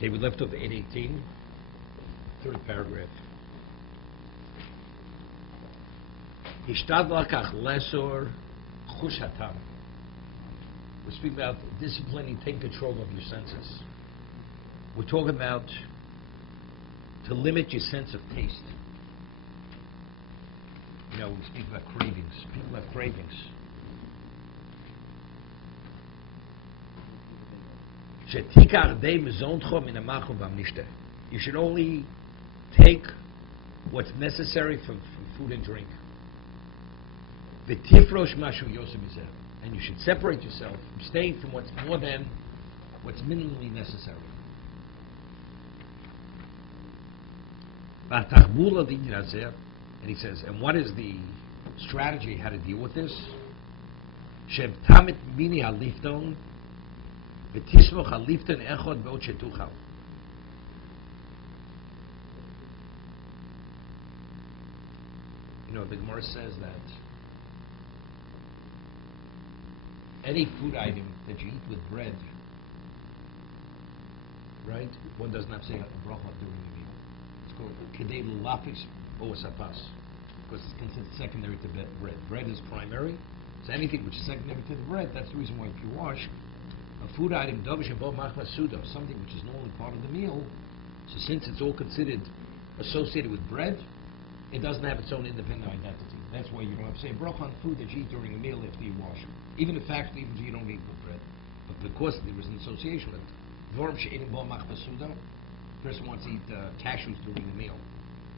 Okay, we left off 818, third paragraph. Hishtadlakach lesor chush hatam. We're speaking about disciplining, taking control of your senses. We're talking about to limit your sense of taste. You know, we speak about cravings. People have cravings. You should only take what's necessary from food and drink. And you should separate yourself, abstain from what's more than what's minimally necessary. And he says, and what is the strategy how to deal with this? You know, the Gemara says that any food item that you eat with bread, right? One does not say a bracha during the meal. It's called kedei lafis osapas, because it's considered secondary to bread. Bread is primary, so anything which is secondary to the bread, that's the reason why if you wash a food item, something which is normally part of the meal, so since it's all considered associated with bread, it doesn't have its own independent identity. That's why you don't have to say bracha on food that you eat during a meal after you wash. Even if actually you don't eat with bread. But because there is an association with the person wants to eat cashews during the meal,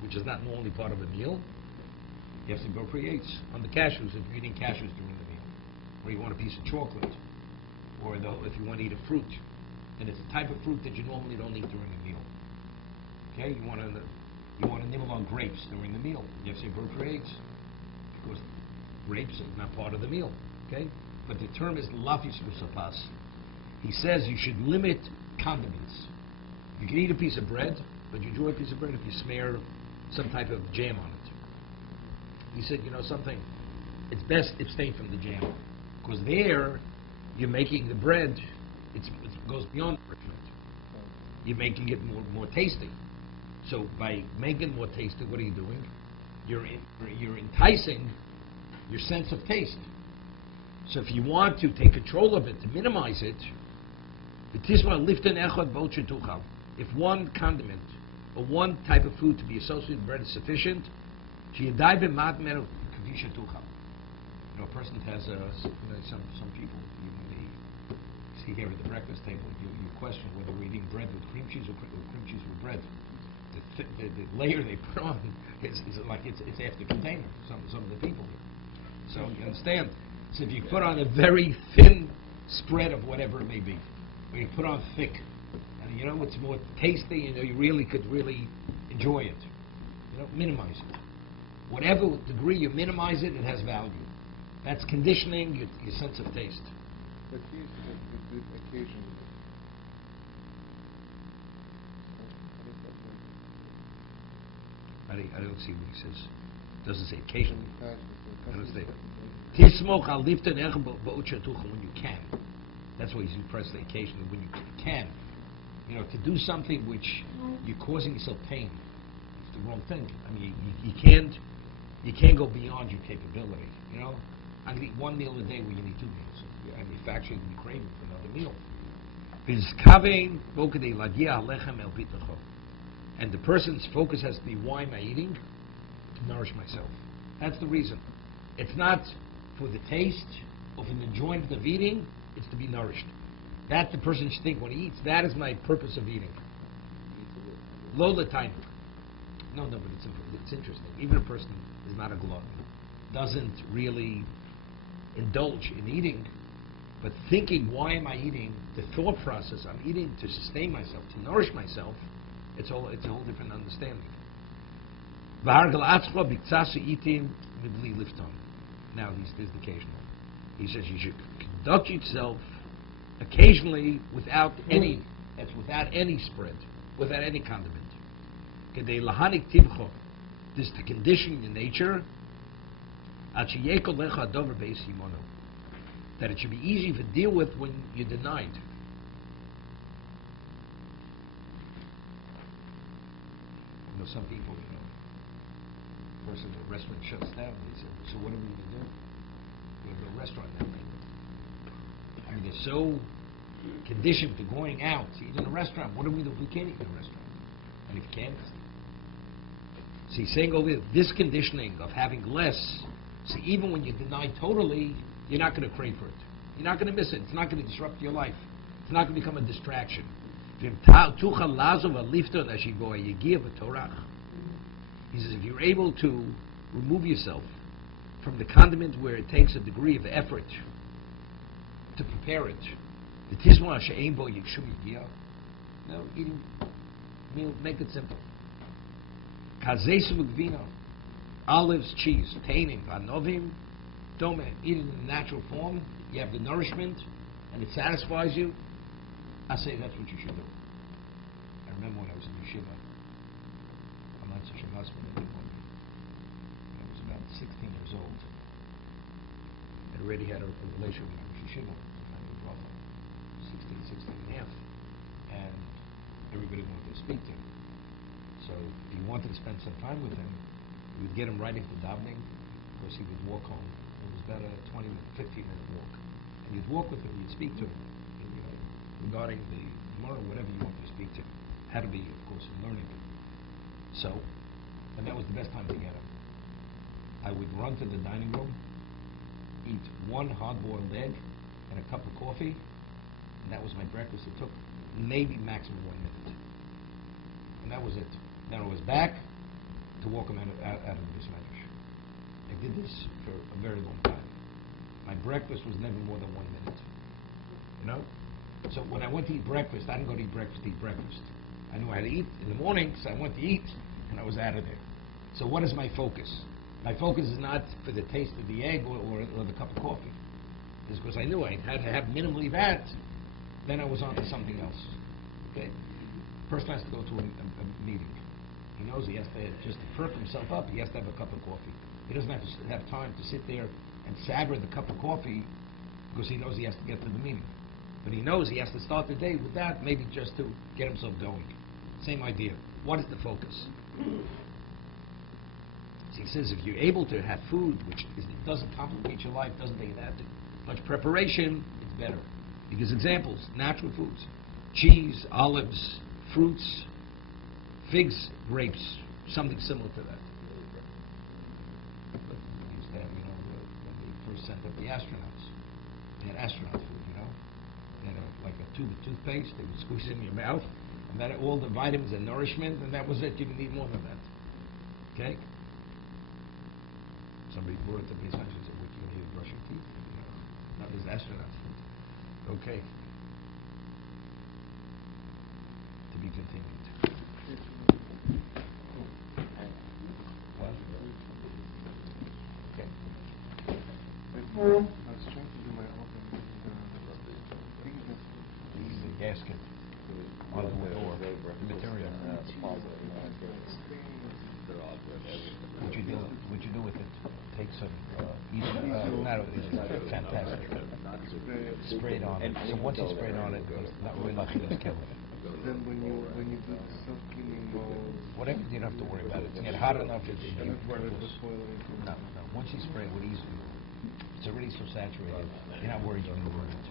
which is not normally part of a meal, you have to go create on the cashews if you're eating cashews during the meal. Or you want a piece of chocolate. Or if you want to eat a fruit. And it's a type of fruit that you normally don't eat during a meal. Okay? You want to nibble on grapes during the meal. You have to say procreates. Because grapes are not part of the meal. Okay? But the term is lafis usapas. He says you should limit condiments. You can eat a piece of bread, but you enjoy a piece of bread if you smear some type of jam on it. He said, you know something, it's best abstain from the jam. Because there, you're making the bread, it goes beyond nourishment. You're making it more tasty. So by making it more tasty, what are you doing? You're enticing your sense of taste. So if you want to take control of it, to minimize it, if one condiment or one type of food to be associated with bread is sufficient, a person has some people, when they see here at the breakfast table, you question whether we're eating bread with cream cheese or cream cheese with bread. The layer they put on is like it's after container. Some of the people here. So you understand. So if you put on a very thin spread of whatever it may be, or you put on thick, and it's more tasty, you really could enjoy it. Minimize it. Whatever degree you minimize it, it has value. That's conditioning your sense of taste. But occasionally. I don't see what he says. It doesn't say occasionally. I don't say. Tismoch al liften when you can. That's why he's pressed the occasionally. When you can, to do something which you're causing yourself pain. It's the wrong thing. I mean, you can't go beyond your capability. I can eat one meal a day where you need 2 meals. I mean, factually, you be craving for another meal. And the person's focus has to be, why am I eating? To nourish myself. That's the reason. It's not for the taste or for the enjoyment of eating, it's to be nourished. That the person should think when he eats, that is my purpose of eating. Lola time. No, but it's interesting. Even a person is not a glutton, doesn't really indulge in eating, but thinking, why am I eating? The thought process, I'm eating to sustain myself, to nourish myself. It's a whole different understanding. Now, there's the occasional. He says you should conduct yourself occasionally without any spread, without any condiment. This is to condition your nature, that it should be easy to deal with when you're denied. know, some people, person at the restaurant shuts down. They say, so what are we going to do? We have no restaurant now. I mean, they're so conditioned to going out to eat in a restaurant. What do we do if we can't eat in a restaurant? And if you can't, see, saying over this conditioning of having less, see, even when you deny totally, you're not going to crave for it. You're not going to miss it. It's not going to disrupt your life. It's not going to become a distraction. He says, if you're able to remove yourself from the condiment where it takes a degree of effort to prepare it, no, eating meal, make it simple. Olives, cheese, tainim, anovim, dome, eat it in the natural form. You have the nourishment, and it satisfies you. I say that's what you should do. I remember when I was in yeshiva, I'm not such a husband anymore. I was about 16 years old. I already had a relationship with my yeshiva, my brother, 16 and a half. And everybody wanted to speak to him. So if you wanted to spend some time with him, you would get him right into davening, because he would walk home. It was about a 15-minute walk. And you'd walk with him, you'd speak to him, regarding the Gemara, whatever you want to speak to. Had to be, of course, learning. So, and that was the best time to get him. I would run to the dining room, eat one hard-boiled egg and a cup of coffee, and that was my breakfast. It took maybe maximum 1 minute. And that was it. Then I was back to walk him out of the Bismillah. I did this for a very long time. My breakfast was never more than 1 minute. So when I went to eat breakfast, I didn't go to eat breakfast. I knew I had to eat in the morning, so I went to eat, and I was out of there. So what is my focus? My focus is not for the taste of the egg or the cup of coffee. It's because I knew I had to have minimally that, then I was on to something else. Okay? Person has to go to a meeting. He knows he has to, just to perk himself up, he has to have a cup of coffee. He doesn't have to have time to sit there and savor the cup of coffee because he knows he has to get to the meeting. But he knows he has to start the day with that, maybe just to get himself going. Same idea. What is the focus? So he says if you're able to have food which doesn't complicate your life, doesn't take that much preparation, it's better. Because examples, natural foods, cheese, olives, fruits, figs, grapes, something similar to that. But we used to have, when they first sent up the astronauts, they had astronaut food, They had like a tube of toothpaste, they would squeeze it in your mouth, and that all the vitamins and nourishment, and that was it. You didn't need more than that. Okay? Somebody brought it to me, and said, what, you need to brush your teeth? Not this astronaut food. Okay. To be continued. What? Okay. I was trying to do my oven. This is a gasket on the door. Material. What you do with it? Take some fantastic. Spray it on it. So once you spray it on it, we're not going to kill it. Then when you do the self-cleaning mode, whatever, you don't have to worry about it. It's get hot enough, it's worthless. No. Once you spray it with easily, it's already so saturated, you're not worried you're going to burn it.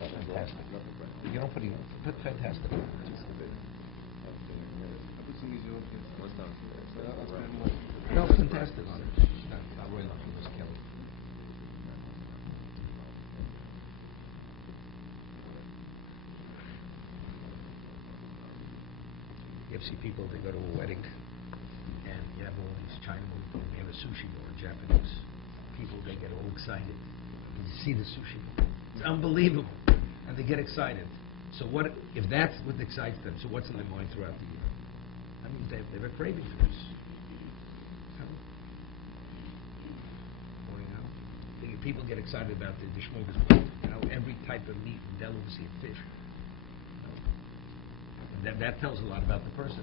That's fantastic. You don't put fantastic on it. I put some easy oil here. No, fantastic on it. Not really not going to kill it. You ever see people, they go to a wedding, and you have all these Chinese, you have a sushi or a Japanese people, they get all excited. You see the sushi. It's unbelievable. And they get excited. So what if that's what excites them? So what's in their mind throughout the year? I mean, they have a craving for this. People get excited about the smorgasbord. Every type of meat and delicacy and fish. And that tells a lot about the person.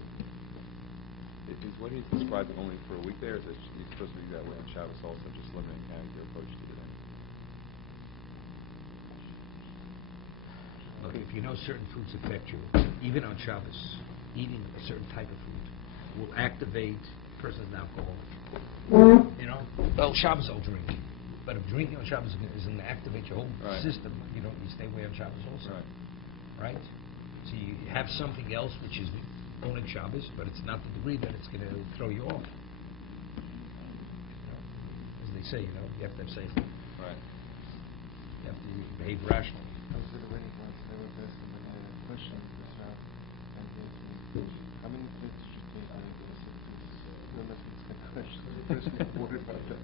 Is what he described only for a week there? Is it supposed to be that way on Shabbos also, just limiting kind of your approach to the day? Look, if you know certain foods affect you, even on Shabbos, eating a certain type of food will activate a person's alcoholic. You know, well, Shabbos I'll drink, but if drinking on Shabbos is going to activate your whole system, you stay away on Shabbos also, right? So you have something else which is only Shabbos, but it's not the degree that it's going to throw you off. As they say, you have to have safety. Right. You have to behave rationally. I was at a wedding once, and I was asking when I had a question with this Rav, and they asked me, how many plates should you take? And I said, I don't know if it's the question. The person was worried about that.